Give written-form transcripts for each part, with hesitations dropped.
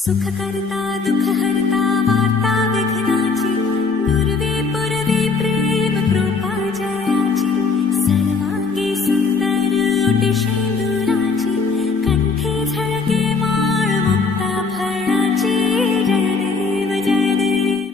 सुखकर्ता दुःखहर्ता वार्ता विघ्नाची नुरवी पुरवी प्रेम कृपा जयाची सर्वांगी सुंदर ओटी शेंदुराची कंठी झळके माळ मुक्ता फळाची जय देव जय देव.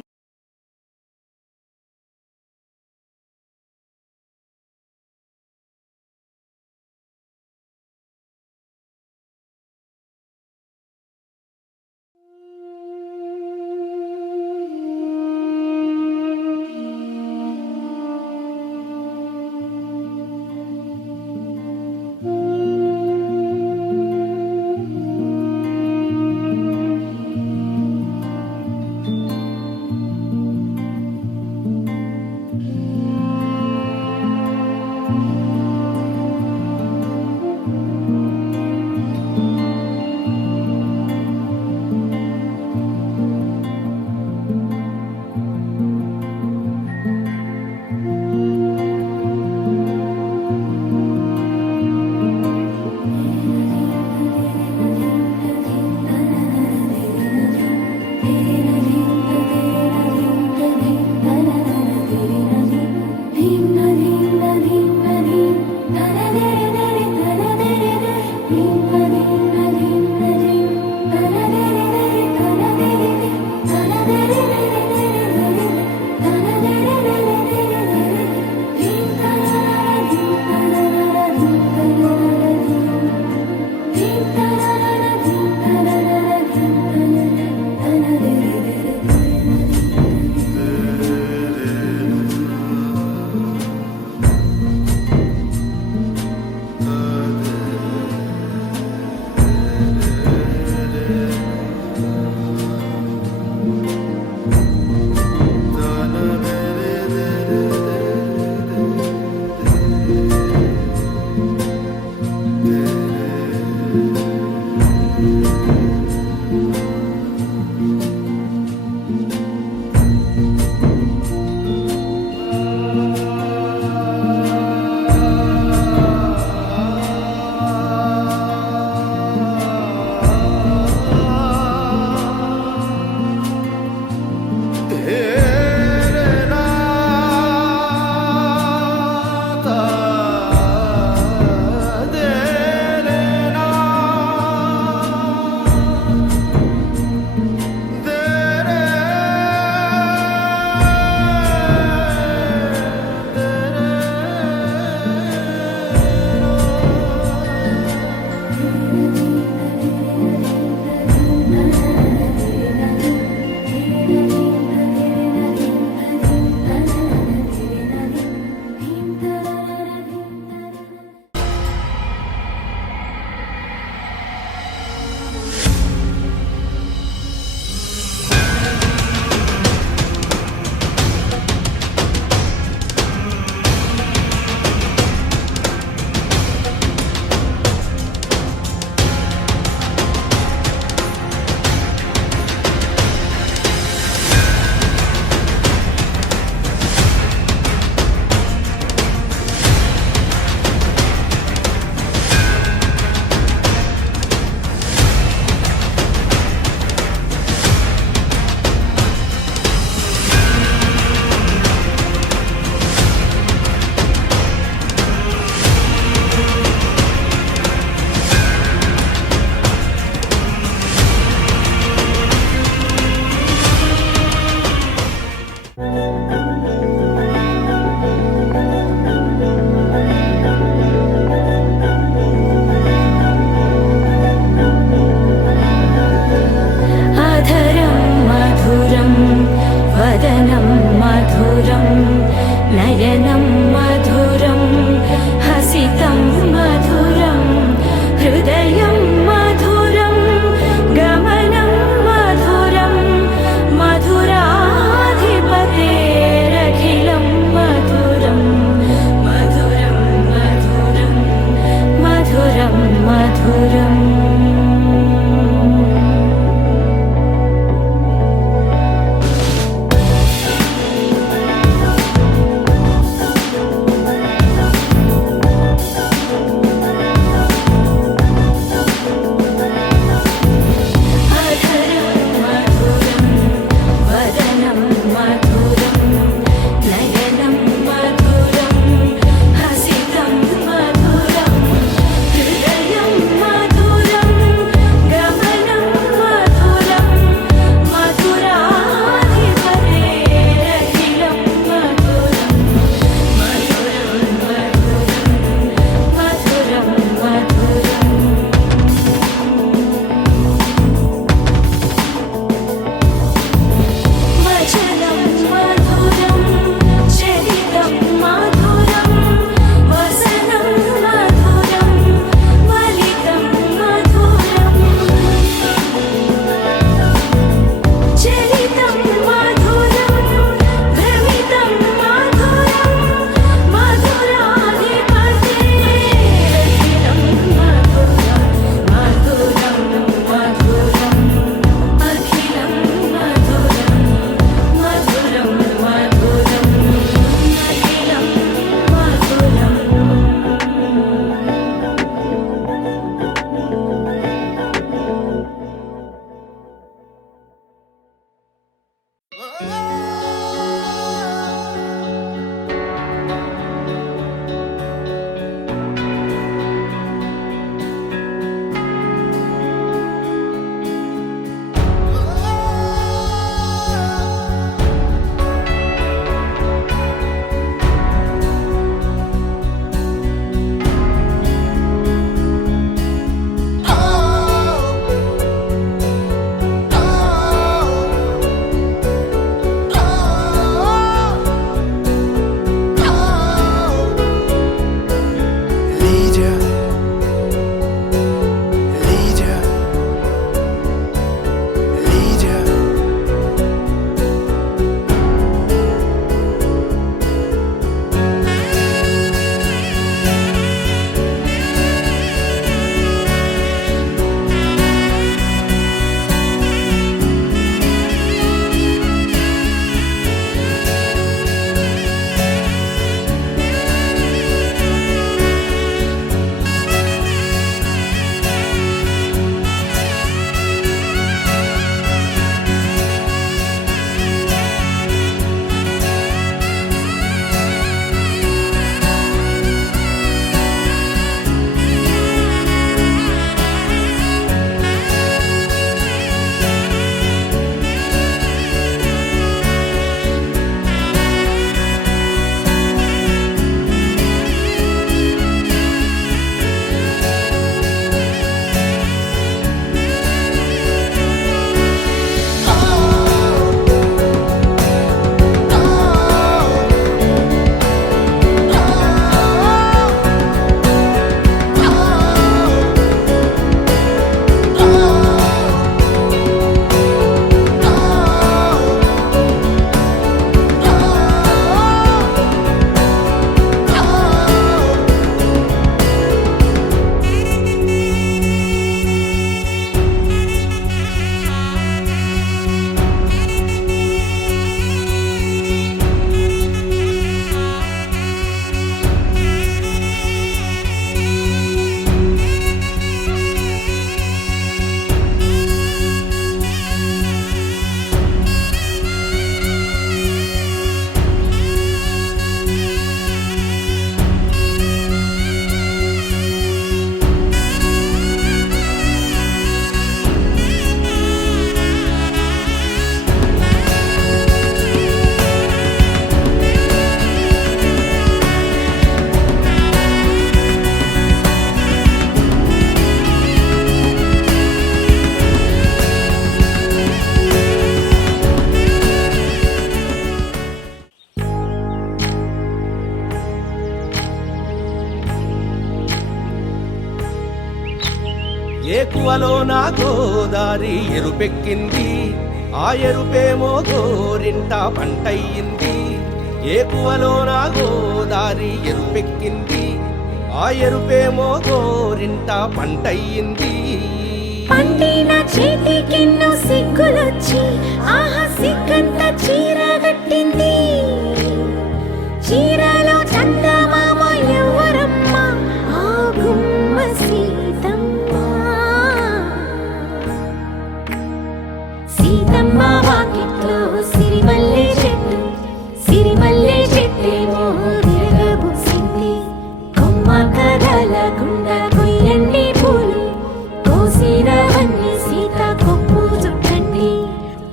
ఏకువలో నా గోదారి ఎరుపెక్కింది, ఆ ఎరుపేమో గోరింట పంటయ్యింది. ఏకువలో నా గోదారి ఎరుపెక్కింది, ఆ ఎరుపేమో గోరింట పంటయ్యింది. పండిన చేతికెన్నో సిగ్గులొచ్చి ఆహా సిగ్గంత చీరగట్టింది. చీరలో చందమామ ఎవరమ్మ, ఆ గుమ్మ సీతమ్మ. సీతమ్మ వాకిట్లో సిరిమల్లె చెట్టు, సిరిమల్లె చెట్టేమో విరగబూసింది. కొమ్మ కదలకుండా కొయ్యండి పూలు, కోసిరవన్నీ సీత కొప్పు చుట్టండి.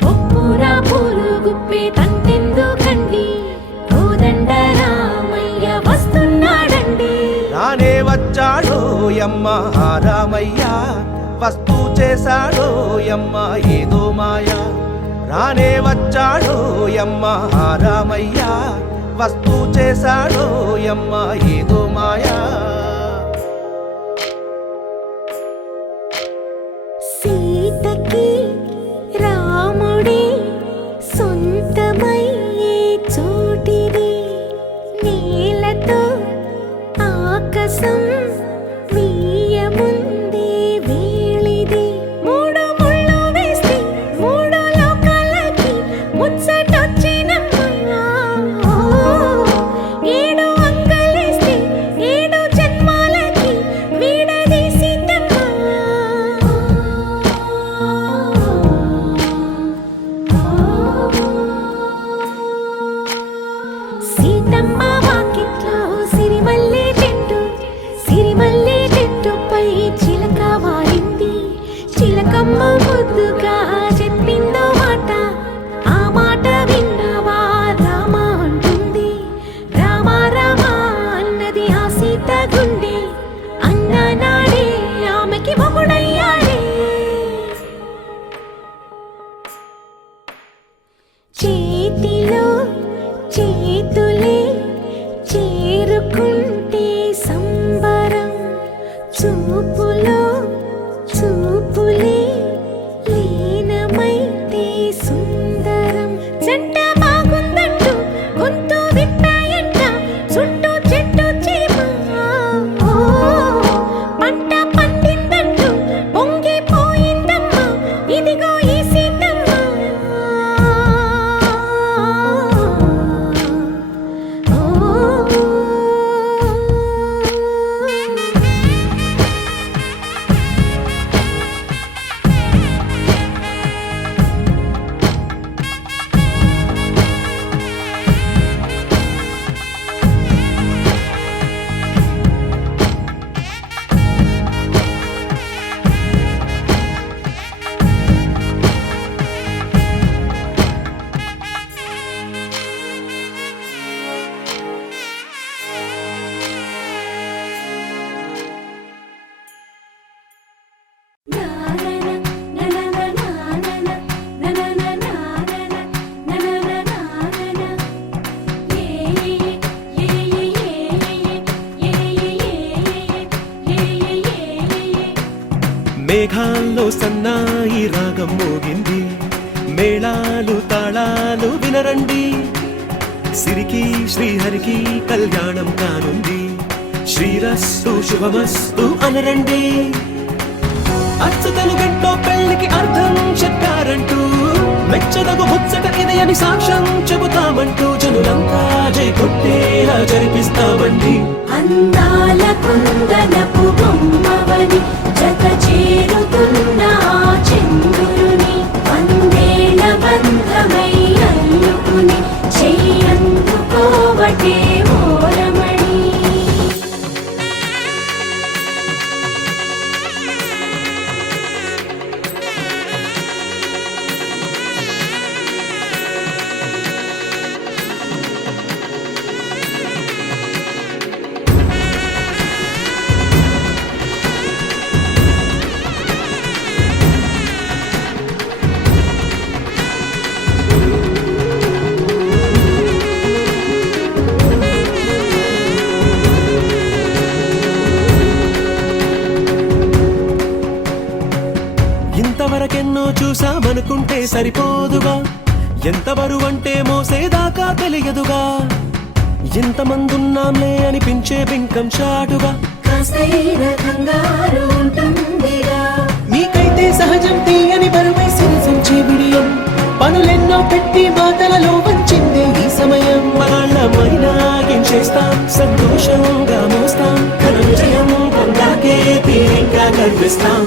పొప్పున పూలు గుప్పే తంతెందుకండి, కోదండ రామయ్య వస్తున్నాడండి. రానే వచ్చాడో యమ్మ రామయ్య, వస్తూ చేశాడో యమ్మ ఏదో మాయా. రానే వచ్చాడో యమ్మ రామయ్య, వస్తూ చేశాడో యమ్మ ఏదో మాయా. సీతకి రాముడే సొంతమయ్యే చోటిది, నేలతో ఆకాశం వీయముందే వేళిది. మూడు ముళ్ళు వేస్తే మూడు లోకాలకి ముచ్చటొచ్చినమ్మా. ఏడు అంగలేస్తే ఏడు జన్మాలకి వీడదీసిద్దమ్మా. సీతమ్మ వాకిట్లో సిరిమల్లె చెట్టు, సిరిమల్లె చెట్టుపై చిలక వాలింది. చిలకమ్మ ముద్దుగా చెప్పిందో మాట, ఆ మాట విన్నవా రామ అంటుంది. రామ రామ అన్నది ఆ సీత గుండె, అన్న నాడే ఆమెకి మొగుడయ్యాడే. చేతిలో చేతులే చేరుకుంటే సంబరం, చూపులో చూపులే లీనమైతే సుందరం. జంట బాగుందంటూ గొంతు విప్పాయంట చుట్టూ చెట్టు చీమ. పంట పండిందంటూ పొంగిపోయిందమ్మా, ఇదిగో ఈ సీతమ్మ. మేఘాల్లో సన్నాయి రాగం మోగింది, మేళాలు తాళాలు వినరండి. సిరికి శ్రీహరికి కళ్యాణం కానుంది, శ్రీరస్తు శుభమస్తు అనరండి. అచ్చతలు గంటో పెళ్లికి అర్థం చెప్పారంటూ, మెచ్చదగు ముచ్చట ఇది అని సాక్ష్యం చెబుతామంటూ, జనులంతా జై కొట్టేలా జరిపిస్తామండి. అందాల కుందనపు బొమ్మవని జత చేరుతున్న ఆ చంద్రుని, వందేళ్ల బంధమై అల్లుకుని చెయ్యందుకోవటే ఓరమణి. చేద్దామనుకుంటే సరిపోదుగా, ఎంత బరువంటే మోసేదాకా తెలియదుగా, ఎంతమందున్నాంలే అనిపించే బింకం చాటుగా. కాస్తైన కంగారు ఉంటుందిగా, నీకైతే సహజం తీయని బరువై సిరిసంచే బిడియం, పనులెన్నో పెట్టి మాటలలో వంచిందే ఈ సమయం. మనాళ్ళమైనా చేస్తాం, సంతోషంగా మోస్తాం, ఘన విజయం పొందాకే తీరిగ్గా కనిపిస్తాం.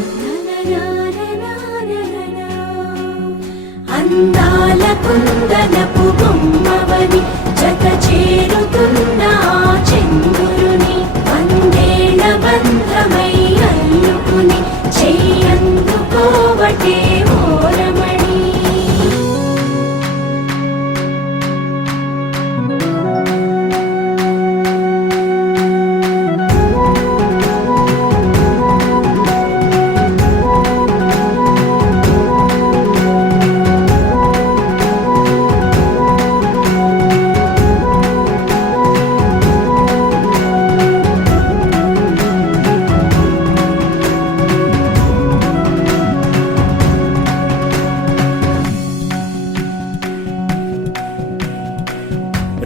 అందాల కుందనపు బొమ్మవని జత చేరుతున్న ఆ చంద్రుని, వందేళ్ల బంధమై అల్లుకుని చెయ్యందుకోవటే ఓరమణి.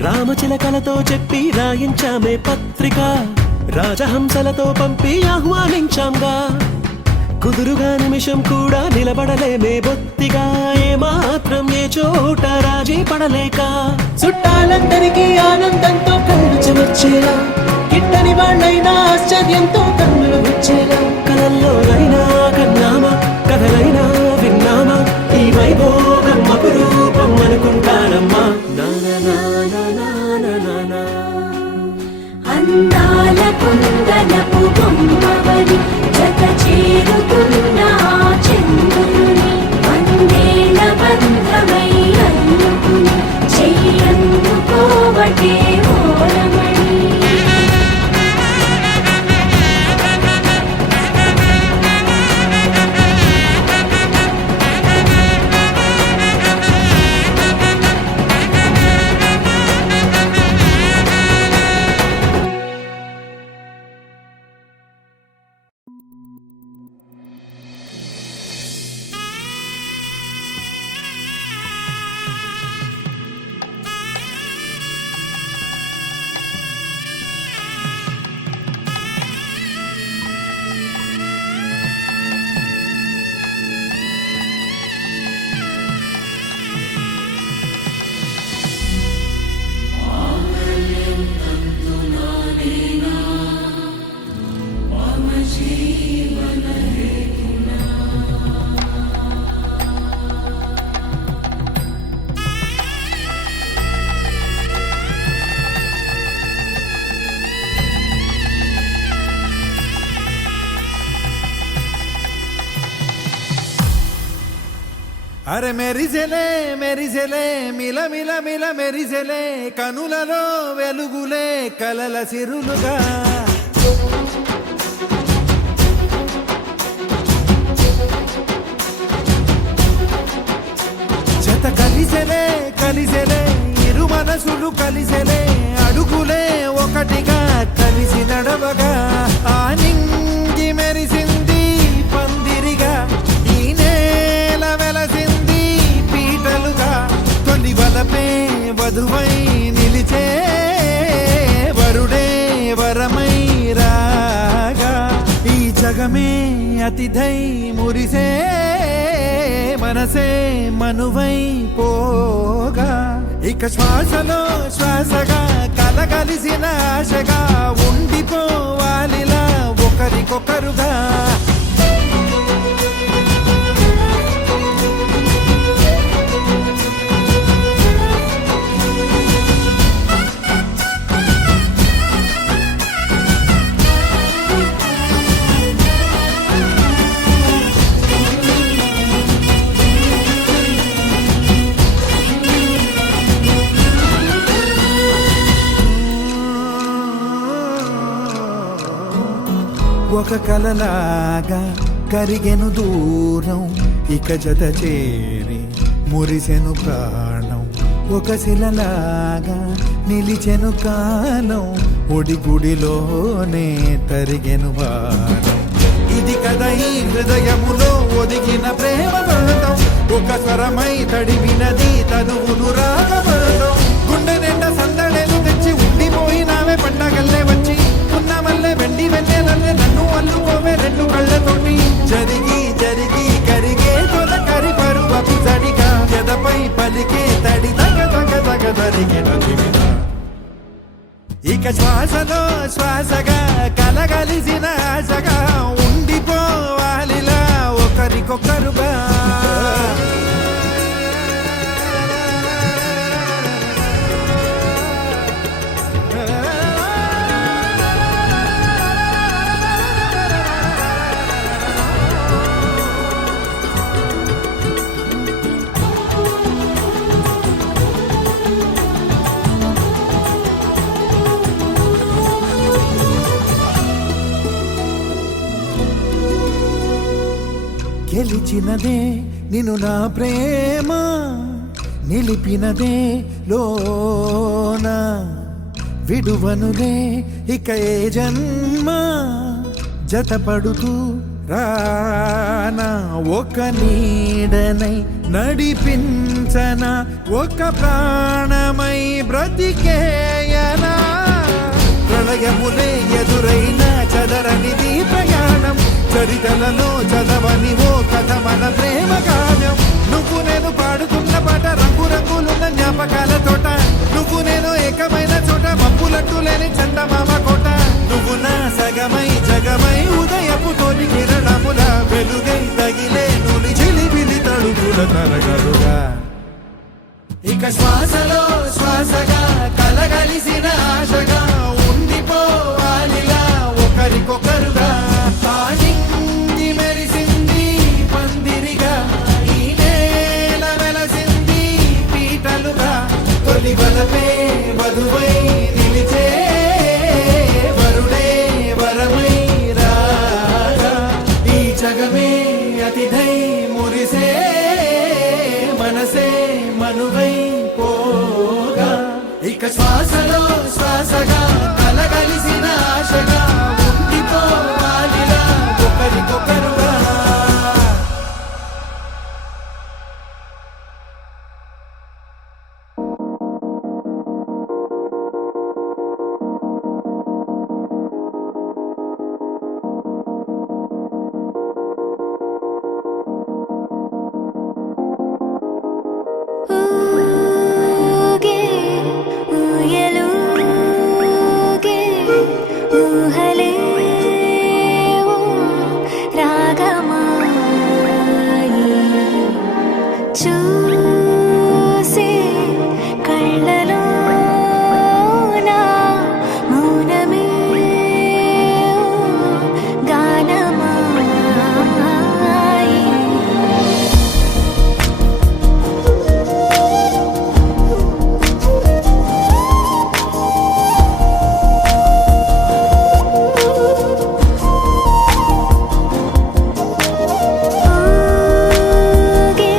రామచిలకలతో చెప్పి రాయించామే పత్రిక, రాజహంసలతో పంపి ఆహ్వానించాంగా, కుదురుగా నిమిషం కూడా నిలబడలేమే బొత్తిగా, ఏమాత్రం ఏ చోట రాజీ పడలేక, చుట్టాలందరికీ ఆనందంతో కళ్ళు చెమర్చేలా, గిట్టని వాళ్ళైనా ఆశ్చర్యంతో కన్నులు వచ్చేలా, కలల్లోనైనా కన్నామా, కథలైనా విన్నామా, ఈ వైభోగం అపురూపం అనుకుంటానమ్మా. అందాల కుందనపు బొమ్మవని జత చేరుతున్న ఆ చంద్రుని, వందేళ్ల బంధమై అల్లుకుని చెయ్యందుకోవటే ఓరమణి. అరే మెరిసెలే మెరిసెలే మిల మిల మిల మెరిసెలే, కనులలో వెలుగులే కలల సిరులుగా. జత కలిసెలే కలిసెలే ఇరు మనసులు కలిసెలే, అడుగులే ఒకటిగా కలిసి నడవగా, ఆ నింగి మెరిసింది పందిరిగా, ఈ నేల వెలసింది పీటలుగా, తొలి వలపే వధువై నిలిచే, వరుడే వరమై రాగా, ఈ జగమే అతిథై మురిసే, మనసే మనువై పోగా, ఇక శ్వాసలో శ్వాసగా కలగలిసిన ఆశగా ఉండిపోవాలిలా ఒకరికొకరుగా. ఒక కలలాగా కరిగెను దూరం, ఇక జత చేరి మురిసెను ప్రాణం, ఒక శిలలాగా నిలిచెను కాలం, ఒడి గుడిలోనే తరిగెను వారం. ఇది కదా ఈ హృదయములో ఒదిగిన ప్రేమ బంధం ఒక స్వరమై తడివినది తనువును రాగబంధం గుండె నిండా సందడేలు తెచ్చి ఉండిపోయినావే పండగల్లే వచ్చి ఉన్న మల్లె వెండి వెన్నెలల్లే నన్ను అల్లుకోవే రెండు కళ్ళతోటి జరిగి జరిగి కరిగే తొల కరి పరువపు జడిగా ఎదపై పలికే తడి తగ తగ తగ తరిగిన దివిన ఇక శ్వాసలో శ్వాసగా కలగలిసిన ఆశగా ఉండిపోవాలిలా ఒకరికొకరుగా గెలిచినదే నిన్ను నా ప్రేమ నిలిపినదే లోన విడువనులే ఇక ఏ జన్మ జతపడుతూ రానా ఒక నీడనై నడిపించన ఒక ప్రాణమై బ్రతికేయనా ప్రళయములే ఎదురైన చదరనిది ప్రయాణం చరితలలో చదవని ఓ కథ మన ప్రేమ కావ్యం నువ్వు నేను పాడుతున్న పాట రంగు రంగులున్న జ్ఞాపకాల తోట నువ్వు నేను ఏకమైన చోట మబ్బులట్టు లేని చందమామ కోట నువ్వు నా సగమై జగమై ఉదయపు తోటి కిరణముల వెలుగై తగిలే నులి చిలిబిలి తడుగుల తరగలుగా ఇక శ్వాసలో శ్వాసగా కలగలిసిన ఆశగా ఉండిపోవాలిలా ఒకరికొకరుగా తానింది మెరిసింది పందిరిగా ఈ నేల వెలసింది పీటలుగా తొలి వలపే వధువై నిలిచే వరుడే వరమై రాగా ఈ జగమే అతిథై మురిసే మనసే మనువై పోగా ఇక శ్వాసలో శ్వాసగా కలగలిసిన ఆశగా ఉండిపోవాలిలా ఒకరికొకరుగా ఊగే ఊయలూగే ఊహలే ఓ రాగమాయి చూసే కళ్ళలో నా మౌనమే ఓ గానమాయి ఊగే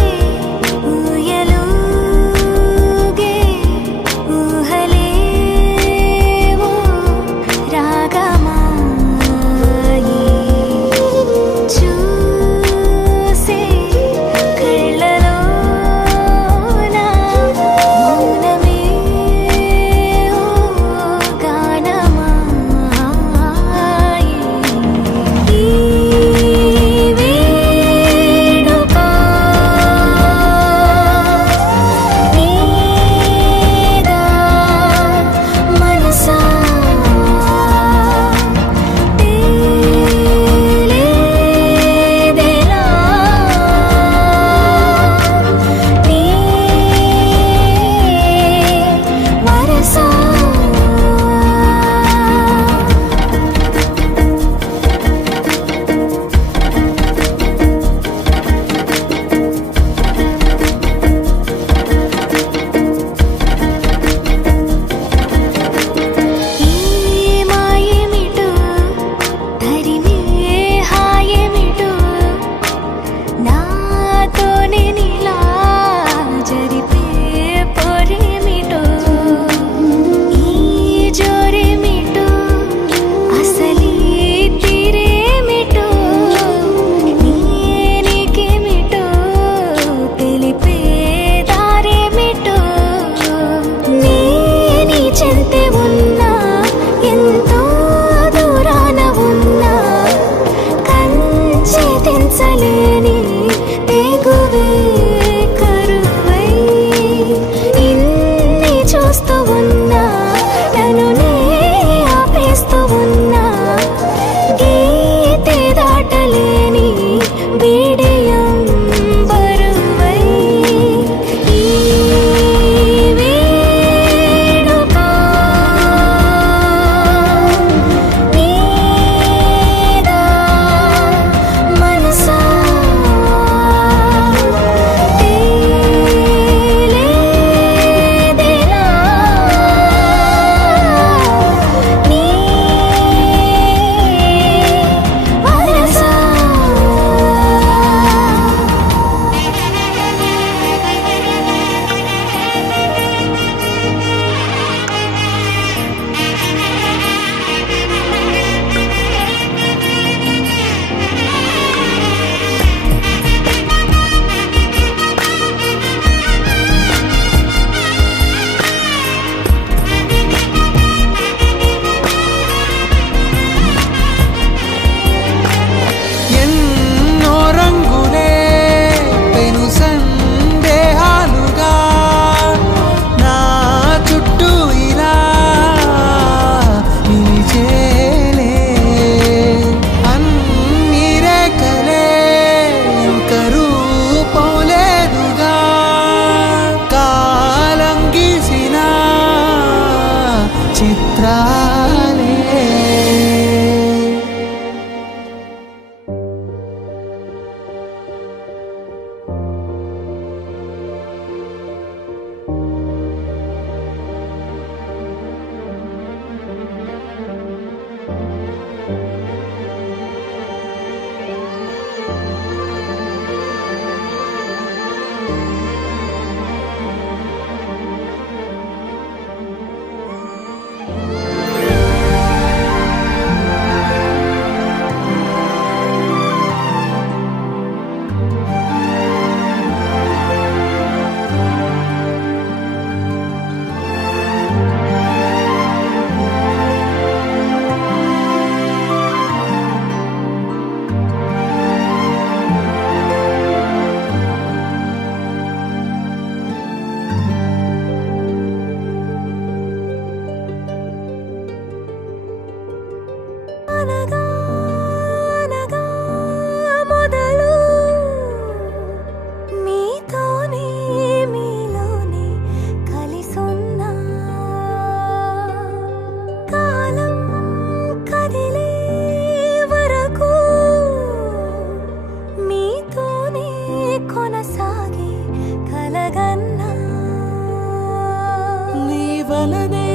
వలనే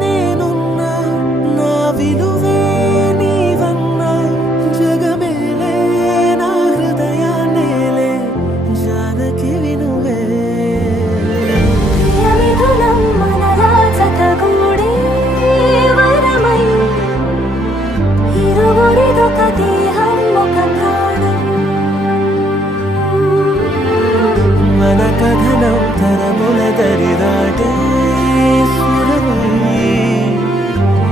నేనున్నా నా విలువే నీవన్నా జగమేలే నా హృదయాన్నేలే జానకి వినువే ప్రియమిథునం మనలా జతగూడే వరమై ఇరువురిదొక దేహం ఒక ప్రాణం మన కథనం తరముల దరిదాటే స్వరమై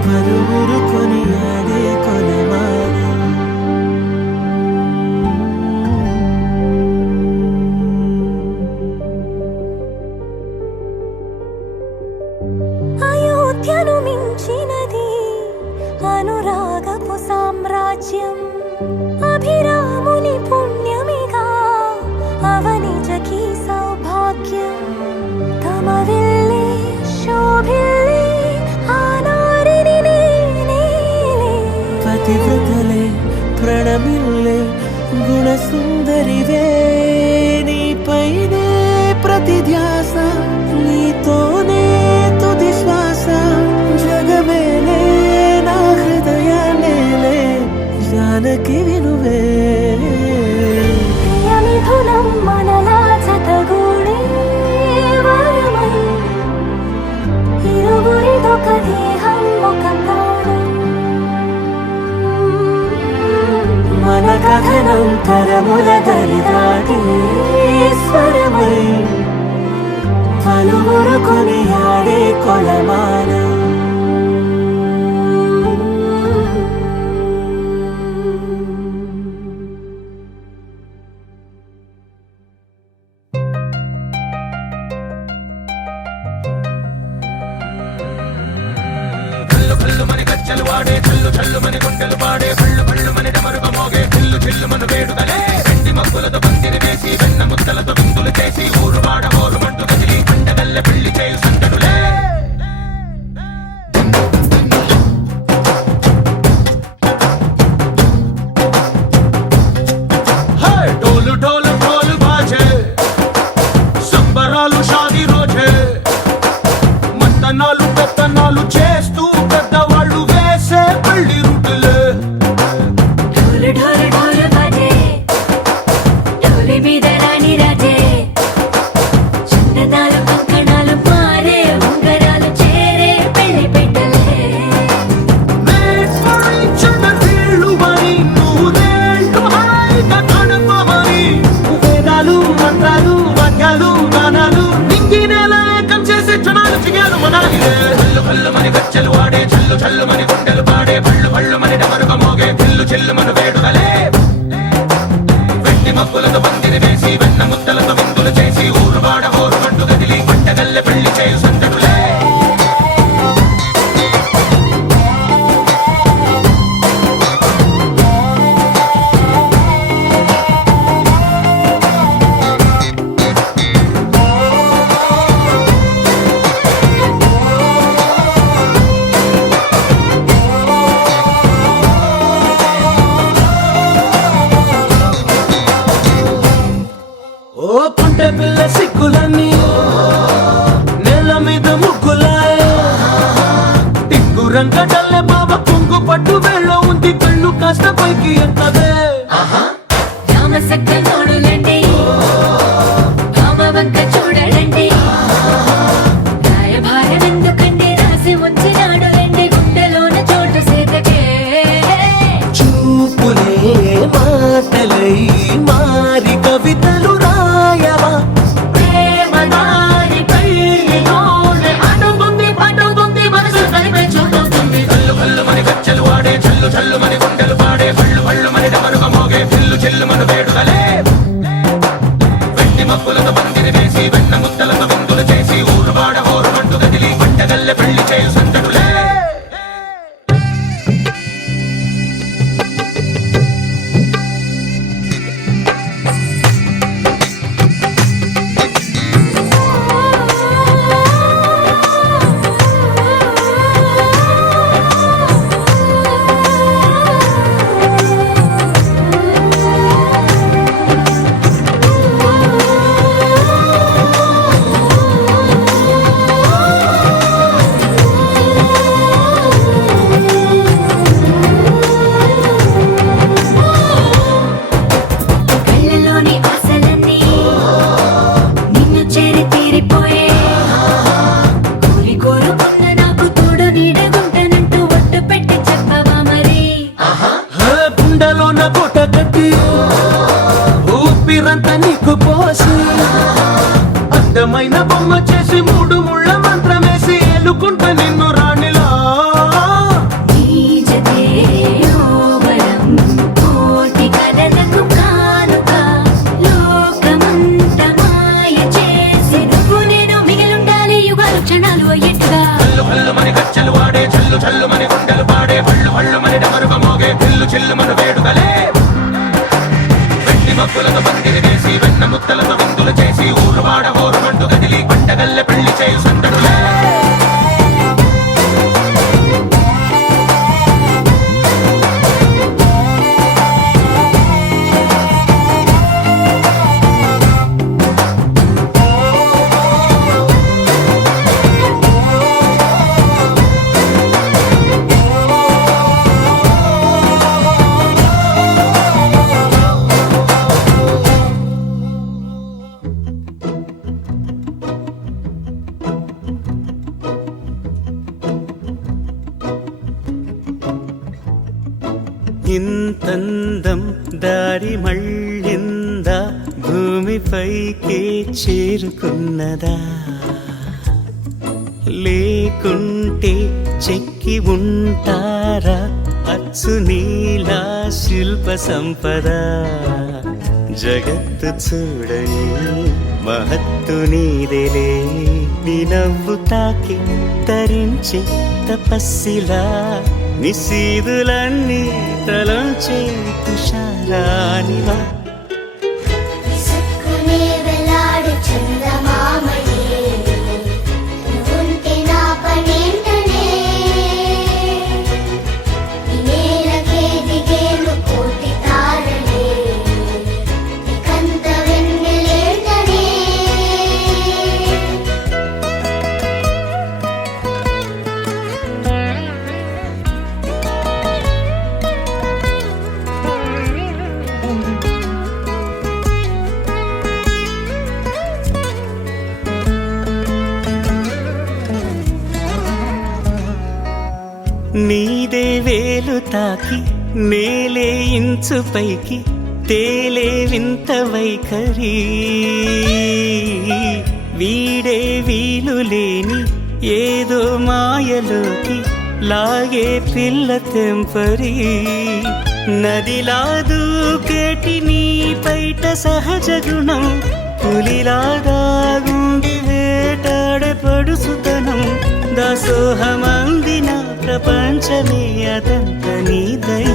పలువురు కొనియాడే కొలమానం అయోధ్యను మించినది అనురాగపు సామ్రాజ్యం అభిరాముని పుణ్యమిగా అవనిజకి సౌభాగ్యం తమ విల్లే శోభిల్లే ఆనారిని నేనేలే పతివ్రతలే ప్రణమిల్లే గుణసుందరివే నీపైనే ప్రతి ధ్యాస నీతోనే తుది శ్వాస జగమేలే నా హృదయాన్నేలే జానకి వినువే ప్రియమిథునం మనలా జతగూడే వరమై ఇరువురిదొక దేహం ఒక ప్రాణం మన కథనం తరముల దరిదాటే స్వరమై పలువురు కొనియాడే కొలమానం ఢోలు ఢోలు ఢోలు బాజే సంబరాలు షాదీ రోజే మంతనాలు పెత్తనాలు చేస్తూ పెద్దవాళ్ళు వేసే పెళ్లి రూటులే ఢోలు ఢోలు ఢోలు బాజే ఢోలి మీద రాణి రాజే చందనాలు కంకణాలు మారే ఉంగరాలు చేరే పెళ్లి పెట్టలే Let's for each other వీళ్ళు మరి నూరేళ్ళు హాయిగా గడపమని వేదాలు మంత్రాలు వాక్యాలు గానాలు నింగి నేల ఏకం చేసే క్షణాలు చిగాలు మనాలిలే హల్లు హల్లు మని గజ్జలు వాడే చల్లు చల్లు మని గుండెలు పాడే పళ్ళు పళ్ళు మని డమరుగ మోగే చిల్లు చిల్లు మన వేడుకలే వెండి మబ్బులతో పందిరి వేసి వెన్న ముద్దలతో విందులు చేసి ఊరు వాడ హోరు మంటు గదిలి పంటగల్లె పెళ్లి చేయు సందడులే ఓ పుంటె పిల్ల సిక్కులన్నీ నేల మీద ముగ్గులాయ టిక్కు రంగటల్లె బాబ కుంగు పట్టు వెళ్ళో ఉంది కళ్ళు కాస్త పైకి ఎత్తదే రామసక్క నోడులండి రామవంక చూడలండి రాయభారం ఎందుకండి రాసి ఉంచినాడు రండి గుండెలోన చోటు సేతకే చూపులే మాటలై మారి కవితలు రాయవా ప్రేమ దారి పెళ్లిలోనే అడుగుంది మనసు కలిపే చూడుతుంది కల్లు కల్లు మని గజ్జలు వాడే చల్లు చల్లు మని గుండెలు పాడే పళ్ళు పళ్ళు మని డమరుగ మోగే చిల్లు చిల్లు మన వేడుకలే వెండి మబ్బులతో పందిరి వేసి వెన్న ముద్దలతో విందులు చేసి ఊరు వాడ హోరు మంటు గదిలి పంటగల్లె పెళ్లి చేయు సందడులే అందమైన బొమ్మ చేసి మూడు ముళ్ళ మంత్రమేసి ఎలుకుంట నిన్ను రాణిలా నీజతే యోవరం కోటి కలలకు కానుక లోకమంత మాయ చేసి నువ్వు నేను మిగిలుండాలి యుగాలు క్షణాలు అయ్యేట్టుగా చల్లు పల్లు మని గచ్చలు వాడే చల్లు చల్లు మని గుండెలు పాడే పళ్ళు పళ్ళు మని డమరుగ మోగే పిల్లు చిల్లు మన వేడుకలే వెండి మబ్బులతో పందిరి వేసి వెన్న ముద్దలతో విందులు చేసి ఊరు వాడ ఊరుమంటూ కదిలి పంటగల్లె పెళ్లి చేయు సందడులే ఇంతందం దారి మళ్ళిందా భూమిపైకే చేరుకున్నదా లేకుంటే చెక్కి ఉంటారా అచ్చు నీలా శిల్ప సంపద జగత్తు చూడని మహత్తు నీదేలే నీ నవ్వు తాకి తరించే తపస్సిలా నిశీదులన్నీ తలంచే తుషారానివా విసుక్కునే వెలాడు చందమామనే నువ్వుంటే నా పనేంటనే ఈ నేలకే దిగేను కోటి తారలే నీకంత వెన్నెలేటనే నీదే వేలు తాకి నేలే ఇంచు పైకి తేలే వింత వైఖరి వీడే వీలు లేని ఏదో మాయలోకి లాగే పిల్ల తెంపరి నదిలా దూకేటి నీ పైట సహజ గుణం పులిలాగా గుండి వేటాడే పడుసుతనం దాసోహమందిన ప్రపంచమే అదంత నీదై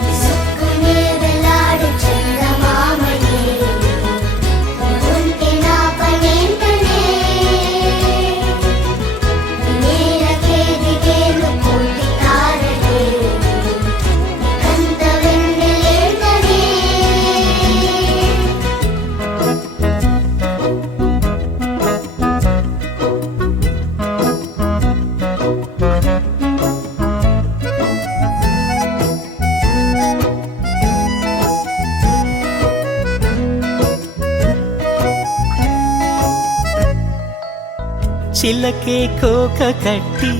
విసుక్కునే వెలాడు చందమామనే నువ్వుంటే నా పనేంటనే ఈ నేలకే దిగేను కోటి తారలే నీకంత వెన్నెలేటనే చిలకే కోక కట్టి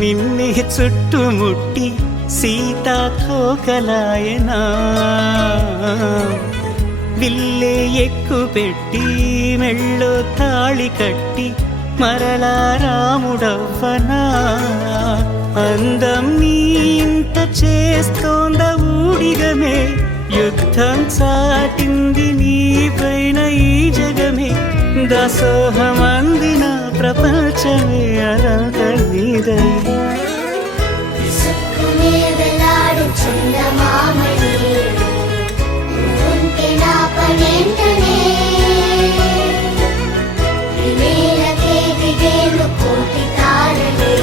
నిన్నే చుట్టుముట్టి సీతాకోకలాయనా విల్లే ఎక్కు పెట్టి మెళ్ళో తాళి కట్టి మరలా రాముడవ్వనా అందం నీ ఇంత చేస్తోంద ఊడిగమే యుద్ధం చాటింది నీ పైన ఈ జగమే దాసోహమందిన ప్రపంచమే అనంత నీదై విసుక్కునే వెలాడు చందమామనే నువ్వుంటే నా పనేంటనే ఈ నేలకే దిగేను కోటి తారలే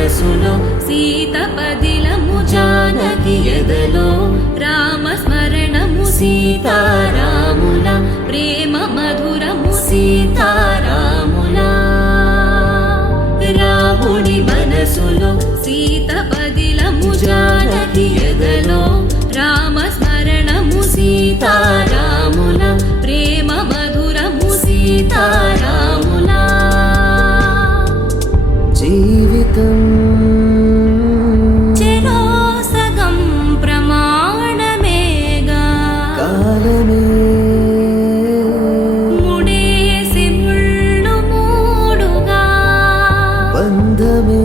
మనసులో సీత పదిలము జానకి ఎదలో రామ స్మరణము సీతారాముల ప్రేమ మధురము సీతారాముల రాముడి మనసులో సీత పదిలము జానకి ఎదలో రామ స్మరణము సీతారాముల ప్రేమ మధురము సీతారాముల జీవితం చెరో సగం ప్రమాణమేగా కాలమే ముడేసి ముళ్ళు మూడుగా బంధమే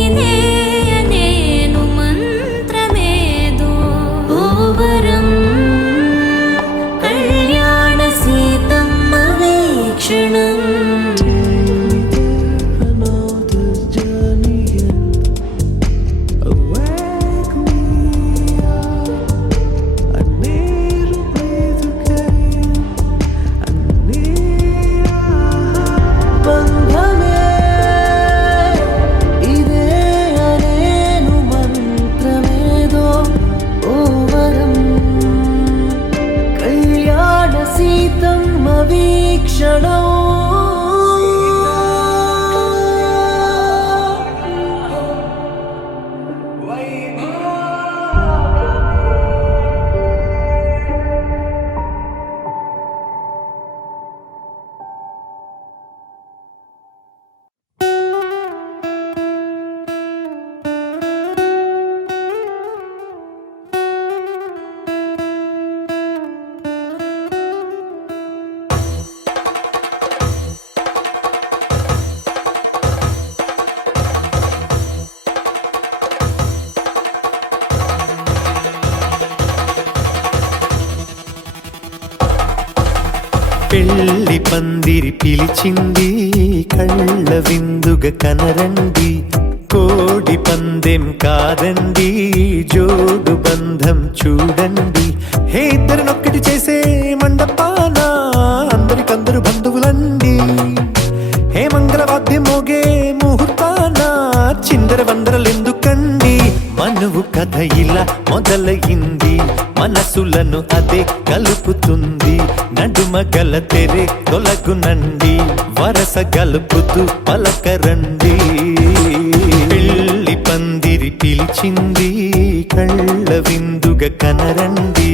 ఇదే నేను మంత్రమేదో ఓవరం కళ్యాణ సీతమ్మ వీక్షణం బంధమే ఇదే అనేను మంత్రమేదో ఓవరం కళ్యాణ సీతమ్మ వీక్షణం పెళ్లి పందిరి పిలిచింది కళ్ళ విందుగ కనరండి కోడి పందెం కాదండి జోడు బంధం చూడండి హే ఇద్దరినొక్కటి చేసే మండపాన అందరికందరు బంధువులండి హే మంగళవాద్యం మోగే ముహూర్తాన చిందర వందరలెందుకండి మనువు కథ ఇలా మొదలయింది మనసులను అదే కలుపుతుంది నడుమ గల తెరే తొలగునండి వరస గలుపుతూ పలకరండి పెళ్లి పందిరి పిలిచింది కళ్ళ విందుగ కనరండి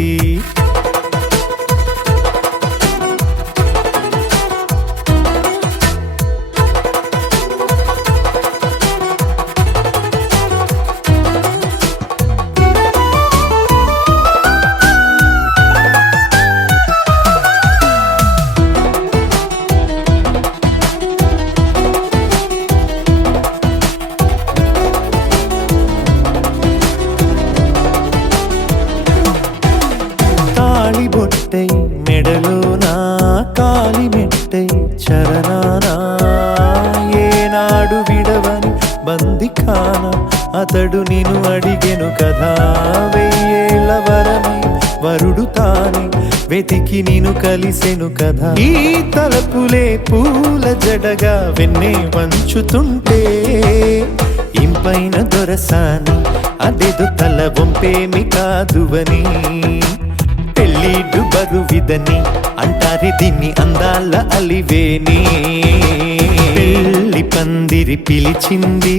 బొట్టై మెడలోనా కాలి మెట్టై చరణానా ఏనాడు విడవని బందిఖాన అతడు నిన్ను అడిగెను కదా వెయ్యేళ్ళ వరమై వరుడు తానే వెతికి నిన్ను కలిసెను కదా ఈ తలపులే పూల జడగా వెన్నే వంచుతుంటే ఇంపైన దొరసాని అదేదో తల వంపేమి కాదువని పెళ్ళిడు బరువిదని అంటారే దీన్ని అందాల అలివేని పెళ్లి పందిరి పిలిచింది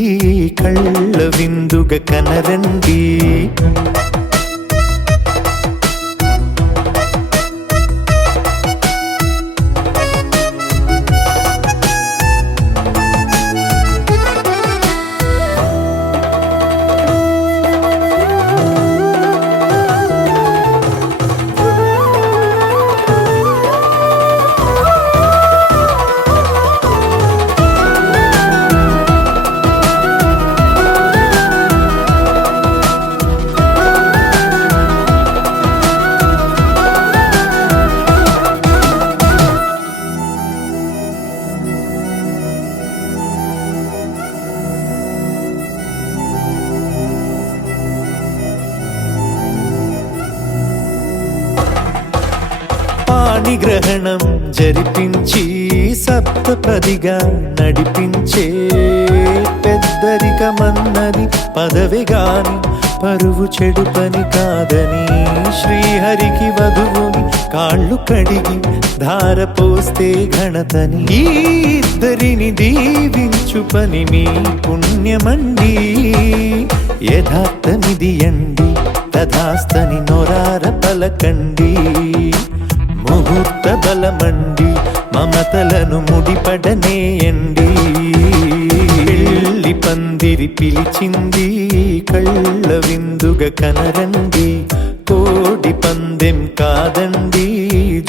కళ్ళ విందుగ కనరండి పాణిగ్రహణం జరిపించి సప్తపదిగా నడిపించే పెద్దరికమన్నది పదవి గాని పరువు చెడు పని కాదని శ్రీహరికి వధువుని కాళ్ళు కడిగి ధార పోస్తే ఘనతని ఈ ఇద్దరిని దీవించు పని మీ పుణ్యమండి యథార్థమిది అండి తథాస్తని నొరార పలకండి ముహూర్త బలమండి మమతలను ముడిపడనేయండి పెళ్లి పందిరి పిలిచింది కళ్ళ విందుగ కనరండి కోడి పందెం కాదండి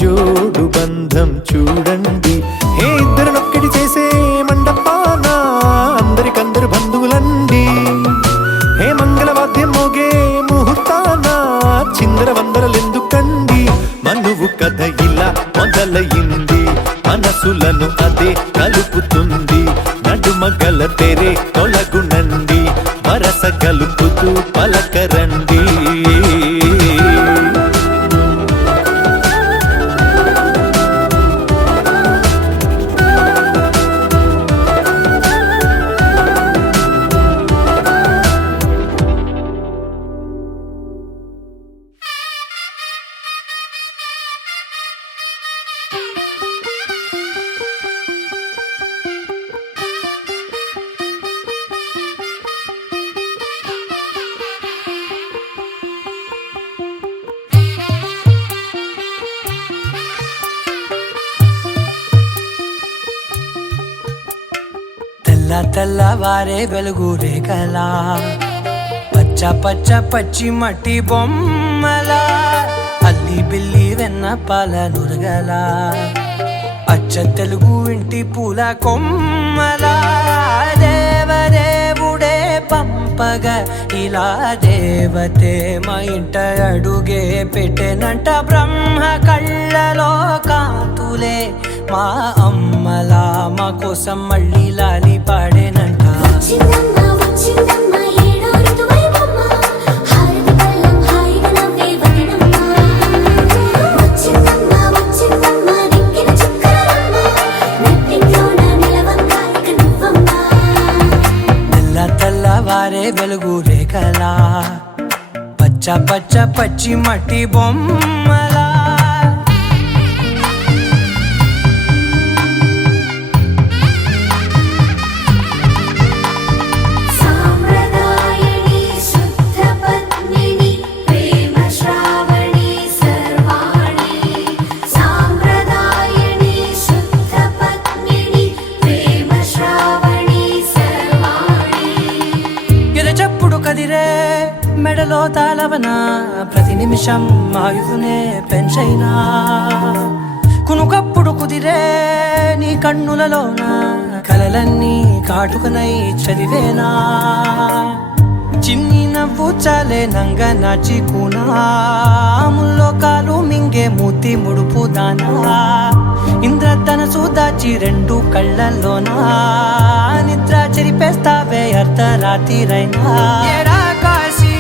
జోడు బంధం చూడండి హే ఇద్దరినొక్కటి చేసే మండపాన అందరికందరు బంధువులండి హే మంగళవాద్యం మోగే ముహూర్తాన చిందర వందరలెందుకండి మనువు కథ ఇలా మొదలయింది మనసులను అదే కలుపుతుంది నడుమగల తెరే తొలగునండి వరస కలుపుతూ పలకరండి తెల్లవారే వెలుగు రేఖలా పచ్చ పచ్చ పచ్చి మట్టి బొమ్మలా అల్లి బిల్లి వెన్న పాల నురగలా అచ్చ తెలుగు ఇంటి పూల కొమ్మలా దేవదేవుడే పంపగా ఇలా దేవతే మా ఇంట అడుగే పెట్టెనంట బ్రహ్మ కళ్ళలో కాంతులే మా అమ్మలా మా కోసం మళ్ళీ లాలి పాడేనంట వచ్చిందమ్మ వచ్చిందమ్మ ఏడో ఋతువైవమ్మ హారతి పళ్ళం హాయిగా నవ్వే వదినమ్మ వచ్చిందమ్మ వచ్చిందమ్మ దిక్కిన చుక్కలమ్మ నెట్టింట్లోన నిలవంగా ఇక నువ్వమ్మ తెల్లవారే వెలుగు రేఖలా పచ్చ పచ్చ పచ్చి మట్టి బొమ్మలా సాంప్రదాయని శుద్ధ పద్మిని ప్రేమ శ్రావణి సర్వాణి సాంప్రదాయని శుద్ధ పద్మిని ప్రేమ శ్రావణి సర్వాణి ఎరచప్పుడు కదిరే మెడలో తాళవన ప్రతి నిమిషం ఆయుధునే పెంచైనా కునుకప్పుడు కుదిరే నీ కన్నులలోన కలలన్నీ కాటుకనై చదివేనా చిన్ని నవ్వు చాలే నంగ నాచి కూనాముల్లో కాలు మింగే మూతి ముడుపు దానా ఇంద్రధనసు దాచి రెండు కళ్ళల్లోనా నిద్ర చెరిపేస్తావే అర్ధరాత్రిరైనా ఏడా కాశీ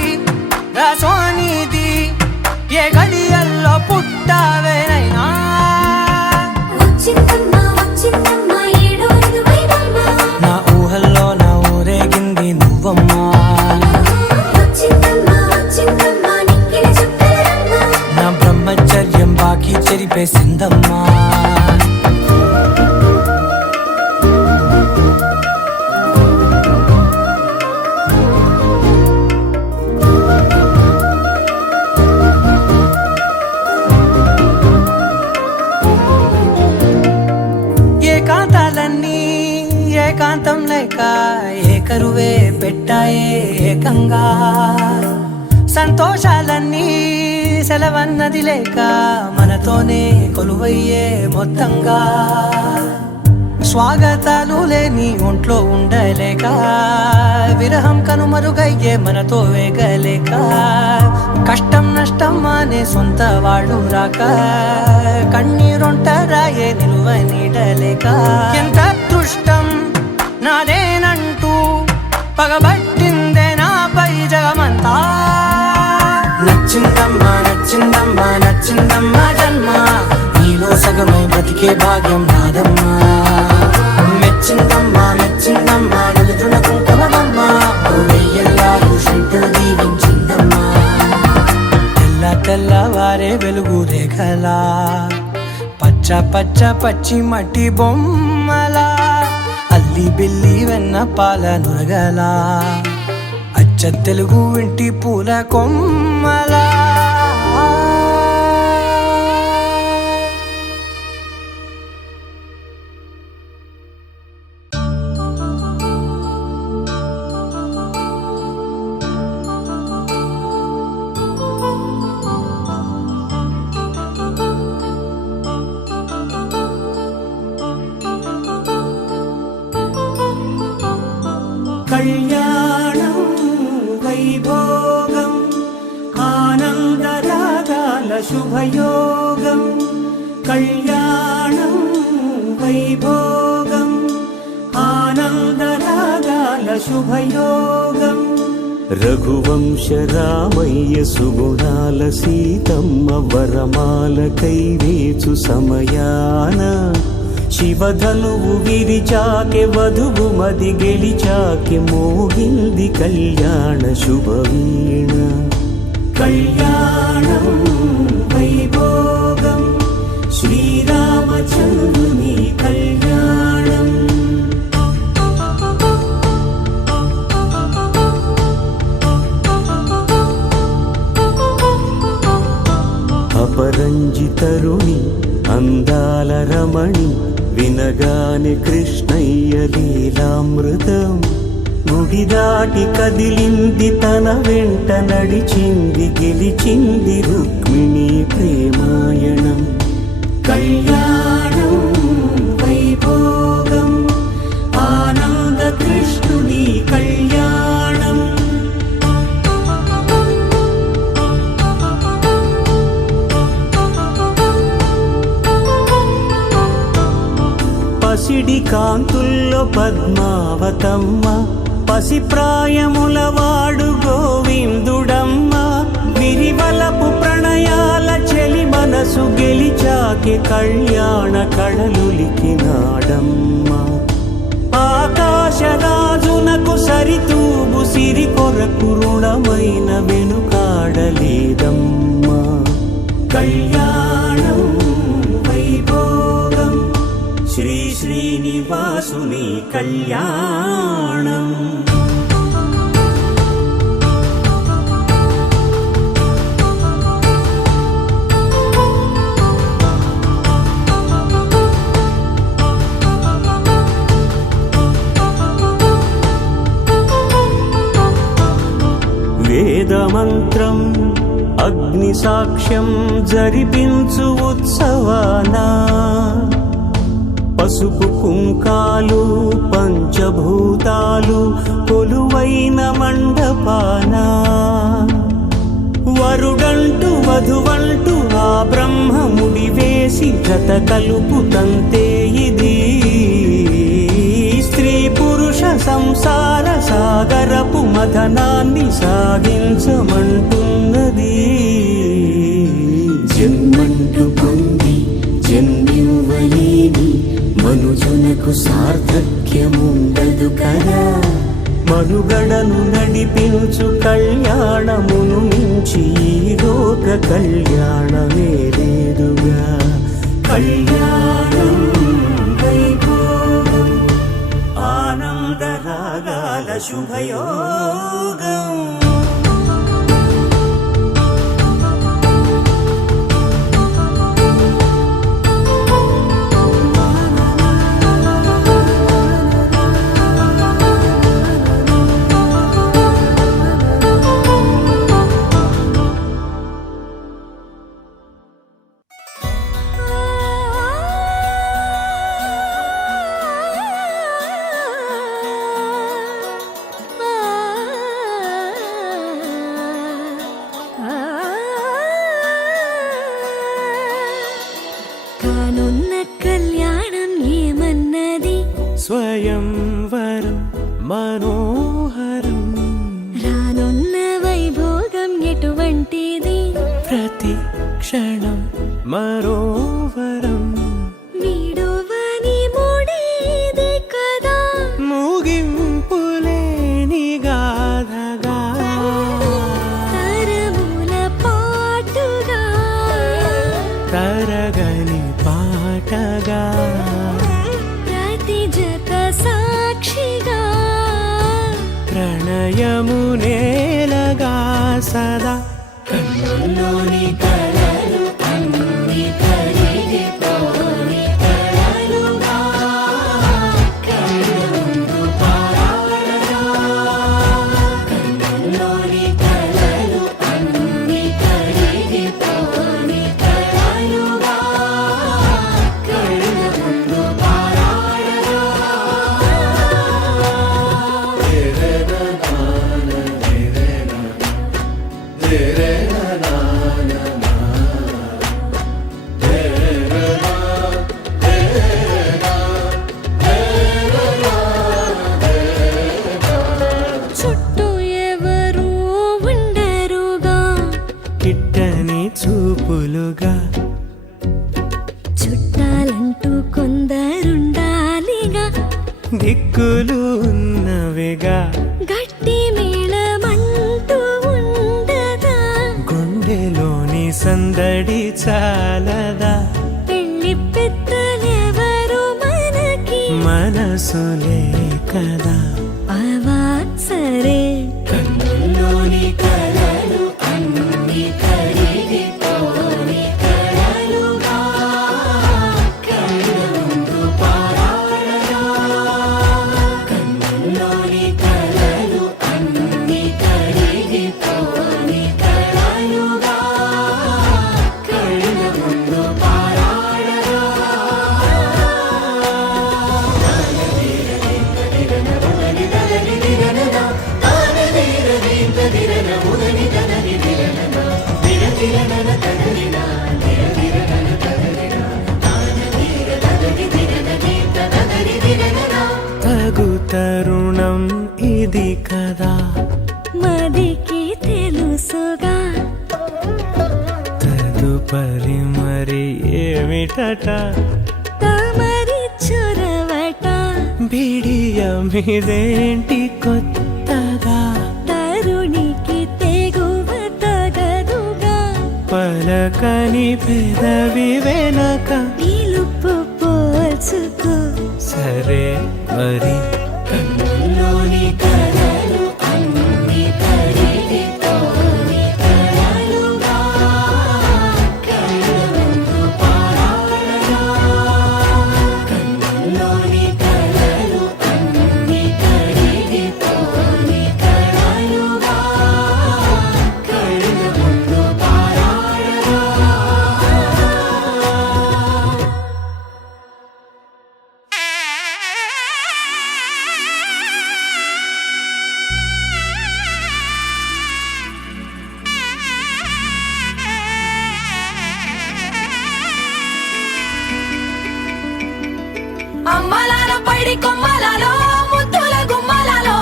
రాసోనిది ఏ గడియల్లో పుట్టావేనైనా వచ్చిందమ్మ వచ్చిందమ్మ ఏడో ఋతువైవమ్మ నా ఊహల్లో నా ఊరేగింది నువ్వమ్మా వచ్చిందమ్మ వచ్చిందమ్మ నిక్కిన చుక్కలమ్మ నా బ్రహ్మచర్యం బాకీ చెరిపేసిందమ్మా ఏకాంతాలన్నీ ఏకాంతం లేక ఏకరువే పెట్టాయే ఏకంగా సంతోషాలన్నీ సెలవన్నది లేక మనతోనే కొలువయ్యే మొత్తంగా స్వాగతాలు లేని ఒంట్లో ఉండలేక విరహం కనుమరుగయ్యే మనతో వేగలేక కష్టం నష్టం అనే సొంత వాడు రాక కన్నీరొంటరాయే నిలువ నీడలేక ఎంత అదృష్టం నాదేనంటూ పగబట్టిందే నాపై జగమంతా నచ్చిందమ్మా నచ్చిందమ్మా నచ్చిందమ్మా జన్మ నీలో సగం సొంతమై బ్రతికే భాగ్యం నాదమ్మా మెచ్చిందమ్మా మెచ్చిందమ్మా నుదుటిన కుంకుమమ్మా వెయ్యల్లాలు శంకరు దీవించిందమ్మా తెల్ల తెల్లవారే వెలుగు రేఖలా పచ్చ పచ్చ పచ్చి మట్టి బొమ్మలా అల్లి బిల్లి వెన్న పాల నురగలా అచ్చ తెలుగు ఇంటి పూల కొమ్మలా కళ్యాణం వైభోగం ఆనందరాగాల శుభయోగం కళ్యాణం వైభోగం ఆనందరాగాల శుభయోగం రఘువంశ రామయ్య సుగుణాల సీతమ్మ వరమాల కైవేచు సమయాన శివధనువు విరిచాకె వధువు మది గెలిచాకె మోగింది కళ్యాణ శుభవీణ కళ్యాణం వైభోగం శ్రీరామచంద్రుని కళ్యాణం అపరంజి తరుణి అందాల రమణి వినగానే కృష్ణయ్య లీలామృతం గుడి దాటి కదిలింది తన వెంట నడిచింది గెలిచింది రుక్మిణి ప్రేమాయణం కళ్యాణం వైభోగం ఆనంద కృష్ణుని కళ్యాణం పసిడి కాంతుల్లో పద్మావతమ్మ పసిప్రాయముల వాడు గోవిందుడమ్మ విరివలపు ప్రణయాల చెలి మనసు గెలిచాకే కళ్యాణ కళలులికినాడమ్మ ఆకాశరాజునకు సరితూగు సిరి కొరకు రుణమైన వెనుకాడలేదమ్మా కళ్యాణం వైభోగం శ్రీ శ్రీనివాసుని కళ్యాణం వేదమంత్రం అగ్ని సాక్ష్యం జరిపించు ఉత్సవానా పసుపు కుంకాలు పంచభూతాలు కొలువైన మండపాన వరుడంటూ వధువంటూ ఆ బ్రహ్మముడి వేసి జత కలుపుతంతే ఇది స్త్రీ పురుష సంసార సాగరపు మథనాన్ని సాగించమంటున్నది జన్మంటూ పొంది జన్మివ్వలేని మనుజునకు సార్థక్యముండదు కదా మనుగడను నడిపించు కళ్యాణమును మించి ఈ లోక కళ్యాణమే లేదుగా కళ్యాణం వైభోగం ఆనందరాగాల శుభయోగం కానున్న కళ్యాణం ఏమన్నది స్వయంవరం మనోహరం రానున్న వైభోగం ఎటువంటిది ప్రతి క్షణం మరోవరం హృదయము నేలగా సదా కన్నుల్లోని కలలు అన్ని కరిగిపోని కలలుగా కళ్ళ ముందు పారాడగా కన్నుల్లోని కలలు అన్ని కరిగిపోని కలలుగా కళ్ళ ముందు పారాడగా చుట్టూ ఎవరు ఉండరుగా కిట్టని చూపులుగా చుట్టాలంటూ కొందరుండాలిగా దిక్కులు ఉన్నవిగా గట్టి మేళమంటూ ఉండగా గుండెలోని సందడి చాలదా పెళ్లి పెద్దలెవరు మనకి మనసులే కదా అవా సరే కన్నుల్లోని కలలు అన్ని కరిగిపోని కలలుగా కళ్ళ ముందు పారాడగా కన్నుల్లోని కలలు అన్ని కరిగిపోని కలలుగా కళ్ళ ముందు పారాడగా తగు తరుణం ఇది కదా మదికి తెలుసుగా తదుపరి మరి ఏమిటట తమరి చొరవట బిడియమిదేంటి కొత్తగా తరుణికి తెగువ తగదుగా పలకని పెదవి వెనక పిలుపు పోల్చుకో సరే మరి కన్నుల్లోని కలలు అన్ని కరిగిపోని కలలుగా కళ్ళ ముందు పారాడగా కన్నుల్లోని కలలు అన్ని కరిగిపోని కలలుగా కళ్ళ ముందు పారాడగా అమ్మలాల పైడి కొమ్మలలో ముద్దుల గుమ్మలలో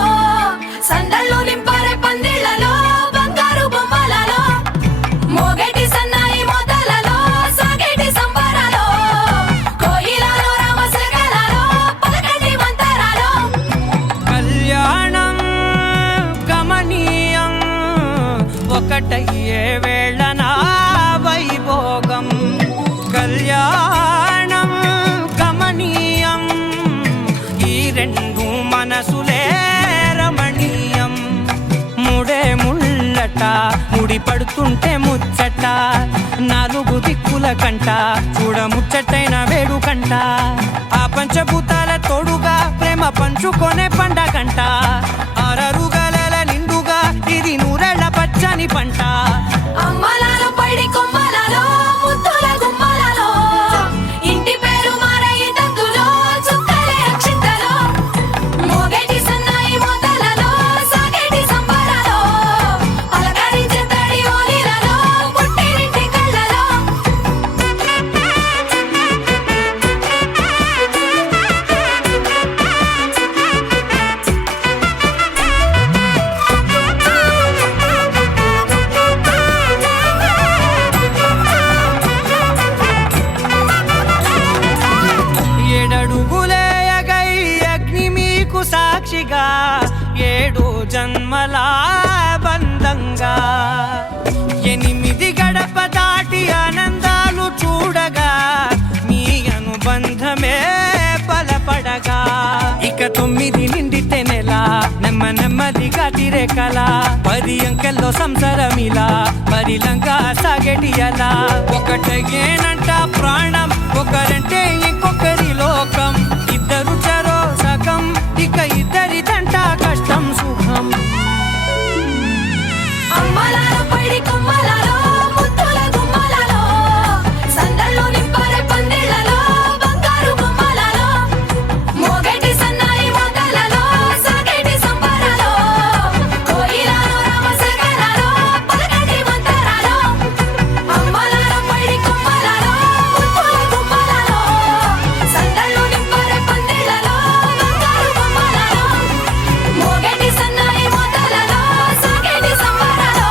సందళ్ళు నింపారే పందిళ్లలో బంగారు బొమ్మలలో మోగేటి సన్నాయి మోతలలో సాగేటి సంబరాలో కోయిలలో రామసగలలో పలకటి మంతరాలో కళ్యాణం గమనీయం ఒకటయ్యే వేళ నా వైభోగం కళ్యాణం గమనీయం ఈ రెండు మనసులే రమణీయం ముడే ముళ్ళట ముడి పడుతుంటే ముచ్చట నాలుగు దిక్కుల కంట చూడ ముచ్చటైన వేడుకంట ఆ పంచభూతాల తోడుగా ప్రేమ పంచుకొనే పండగంట ఆరరుగల నిండుగా ఇది నూరెళ్ళ పచ్చని పంట అమ్మలాల పైడి కొమ్మలలో ముద్దుల గుమ్మలలో ఇంటి పేరు మారయి తందులో చుక్కలే అక్షింతలో మోగేటి సన్నాయి మోతలలో సాగేటి సంబరాలో పలకరించే తడి ఓలిలలో పుట్టినింటి కళ్ళలో ఏడడుగులేయగై అగ్ని మీకు సాక్షిగా 7 జన్మల బంధంగా 8 గడప దాటి ఆనందాలు చూడగా మీ అనుబంధమే బలపడగా ఇక 9 నిండితే నెల నెమ్మదిగా తిరే మనసే కల 10 అంకెల్లో సంసారమిలా పరిలంగా సాగేటియలా ఒకటేనంట ప్రాణం ఒకరంటే ఇంకొకరి లోకం ఇద్దరు చరో సగం ఇక ఇద్దరి తంట కష్టం సుఖం అమ్మలాలో పడి కొమ్మలాలో ముద్దుల గుమ్మలాలో సందల్లో నింపారే పందిళ్ళలో బంగారు గుమ్మలాలో మోగేటి సన్నాయి మోతలలో సాగేటి సంబరాలో కోయిలాలో రామసగనాలో పలకటి మంతరాలో అమ్మలాలో పడి కొమ్మలాలో ముద్దుల గుమ్మలాలో సందల్లో నింపారే పందిళ్ళలో బంగారు గుమ్మలాలో మోగేటి సన్నాయి మోతలలో సాగేటి సంబరాలో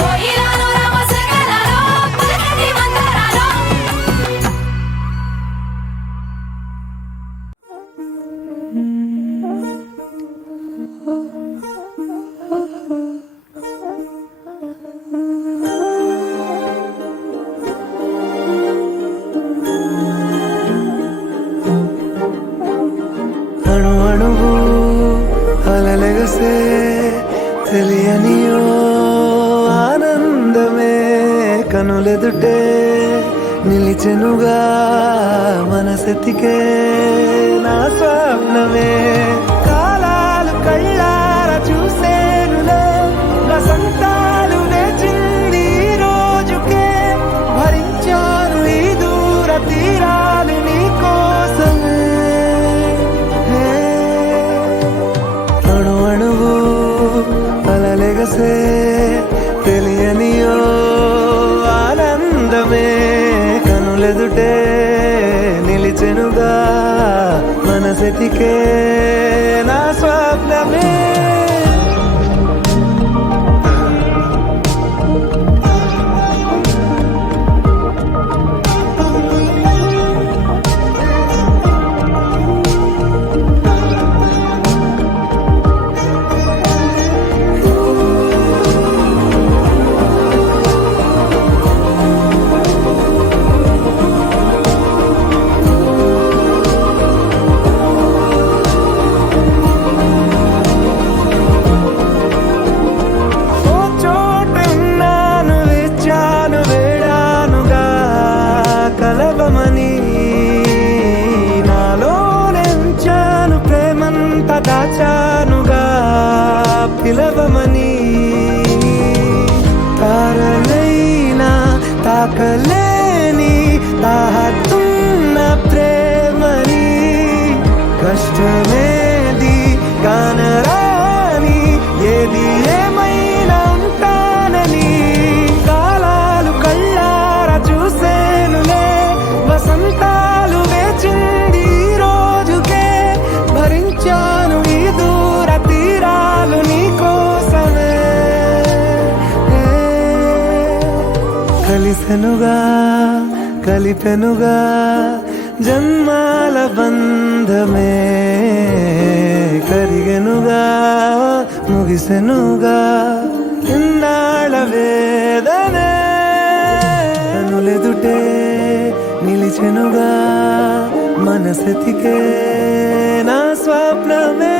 కోయిలాలో రామసగనాలో పలకటి మంతరాలో అణు అణువు అలలెగసే తెలియనియో ఆనందమే కనులెదుటే నిలిచెనుగా మనసెతికే నా స్వప్నమే కాలాలు కళ్ళార చూసేనులే వసంతాలు వేచింది ఈ రోజుకే భరించాను ఈ దూర తీరాలు నీ కోసమే అణు అణువు అలలెగసే తెలియనియో ఆనందమే కనులెదుటే నిలిచెనుగా మనసెతికే నా స్వప్నమే ఓ చోటున్నాను వేచాను వేడానుగా కలవమని నాలో నెంచాను ప్రేమంత దాచానుగా పిలవమని తారలైనా తాకలేని తాహతున్న ప్రేమని కష్టమేది కానరాని ఏది ఏమైనా ఉంటానని కాలాలు కళ్ళార చూసేనులే వసంతాలు వేచింది ఈ రోజుకే భరించాను ఈ దూర తీరాలు నీ కోసమే కలిసెనుగా కలిపెనుగా జన్మాల బంధమే కరిగెనుగా ముగిసెనుగా ఇన్నాళ్ళ వేదనే కనులెదుటే నిలిచెనుగా మనసెతికే నా స్వప్నమే